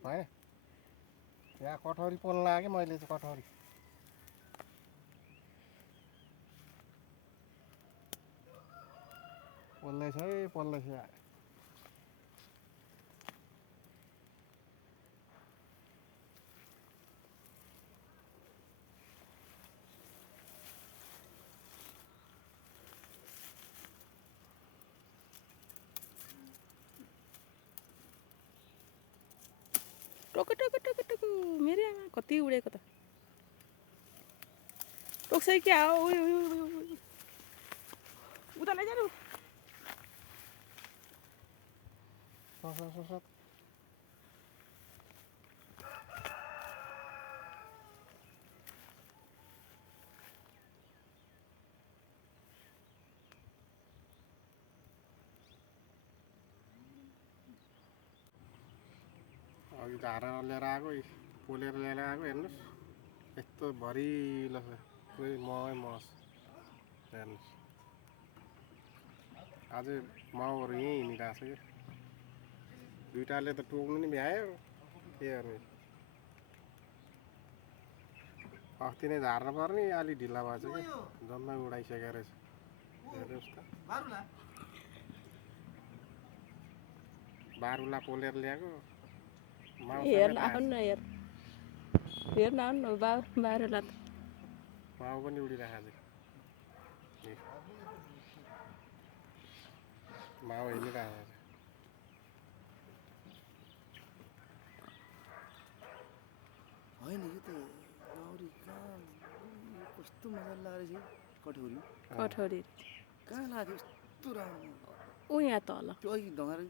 भएन यहाँ कठौरी पोल्न लाग्यो मैले चाहिँ कठौरी पोल्दैछ है पोल्दैछ टोक टोक टोक टोक मेरे आमा कति उडेको त टोक्छ क्या हो उता लैजानु अघि धारा लिएर आएको पोलेर लिएर आएको हेर्नुहोस् यस्तो भरिलो छ पुरै मकै मस हेर्नुहोस् अझै माउहरू यहीँ हिँडिरहेको छ क्या दुइटाले त टोक्नु नि भ्यायो के गर्ने अस्ति नै झार्नु पर्ने अलि ढिला भएछ कि जम्मै उडाइसकेको रहेछ हेर्नुहोस् त बारुला पोलेर ल्याएको हेर्न आउनु न हेर्न आउनु न बारुला त माउ पनि उडिरहेको छ माउ हिँडिरहेको छ होइन यो त गाउरी कहाँ कस्तो मजाले लागेको कठौरी कठौरी कहाँ लाग्यो यस्तो राम्रो ऊ यहाँ तल त्यो अघि ढङ्गाएर